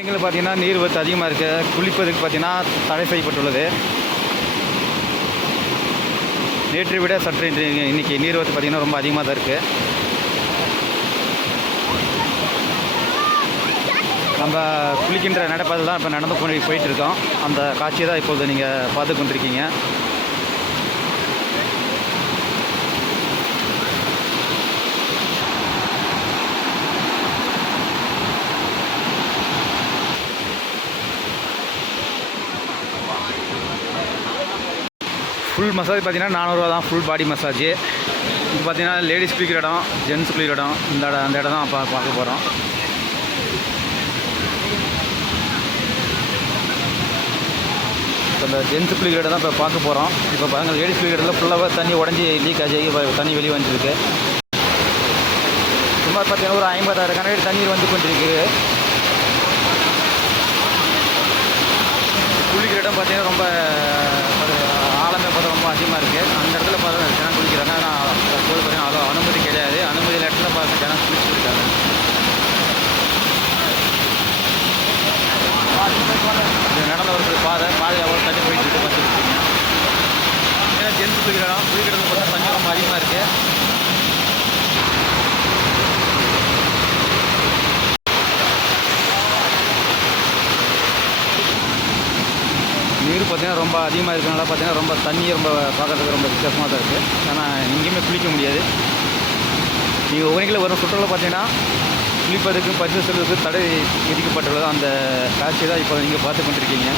இங்கே பார்த்தீங்கன்னா நீர் வரத்து அதிகமாக இருக்குது குளிப்பதுக்கு பார்த்தீங்கன்னா தடை செய்யப்பட்டுள்ளது. நேற்றை விட சற்று இன்றைக்கி இன்னைக்கு நீர் வரத்து பார்த்தீங்கன்னா ரொம்ப அதிகமாக தான் இருக்குது நம்ம குளிக்கின்ற நடைபாதையில் தான் இப்போ நடந்து கொண்டு போயிட்டுருக்கோம் அந்த காட்சியை தான் இப்போது நீங்கள் பார்த்து கொண்டிருக்கீங்க. ஃபுல் மசாஜ் பார்த்தீங்கன்னா நானூறுரூவா தான் ஃபுல் பாடி மசாஜ் இப்போ பார்த்தீங்கன்னா லேடிஸ் குளிக்கிற இடம் ஜென்ஸ் குளிக்கிற இடம் இந்த இடம் அந்த இடம் தான் பா பார்க்க போகிறோம் இப்போ இந்த ஜென்ஸ் குளிக்கிற இடம் தான் இப்போ பார்க்க போகிறோம் இப்போ பாருங்கள் லேடிஸ் குளிக்கிற இடத்துல ஃபுல்லாக தண்ணி உடஞ்சி லீக் ஆகி தண்ணி வெளியே வந்துருக்கு. சுமார் பார்த்தீங்கன்னா ஒரு ஐம்பதாயிரம் கணக்கு தண்ணீர் வந்து கொண்டிருக்கு. குளிக்கிற இடம் பார்த்தீங்கன்னா ரொம்ப ஒரு ஆழமே பார்த்தா ரொம்ப அதிகமாக இருக்குது அந்த இடத்துல பார்த்தா ஜனம் குளிக்கிறாங்க ஆனால் தற்போது பார்த்தீங்கன்னா அவ்வளோ அனுமதி கிடையாது அனுமதி இல்லாத இடத்துல பார்த்து ஜனம் குளிச்சுட்டு இருக்காங்க இது நடந்து வரது பாதை பாதை எவ்வளோ தண்ணி போயிட்டு இருக்கு பார்த்துட்டு இருக்கீங்க ஏன்னா ஜென்ஸ் குளிக்கிற இடம் குளிக்கிறதுக்கு பார்த்தா தண்ணி ரொம்ப அதிகமாக இருக்குது நீர் பார்த்தீங்கன்னா ரொம்ப அதிகமாக இருக்கிறனால பார்த்தீங்கன்னா ரொம்ப தண்ணி ரொம்ப பார்க்கறதுக்கு ரொம்ப வித்தியாசமாக தான் இருக்குது ஏன்னா எங்கேயுமே குளிக்க முடியாது. நீங்கள் ஒவ்வொன்றில் வரும் சுற்றுலா பார்த்தீங்கன்னா குளிப்பதற்கு பரிசு செல்வதற்கு தடை விதிக்கப்பட்டுள்ளது அந்த காட்சி தான் இப்போ நீங்கள் பார்த்து கொண்டிருக்கீங்க.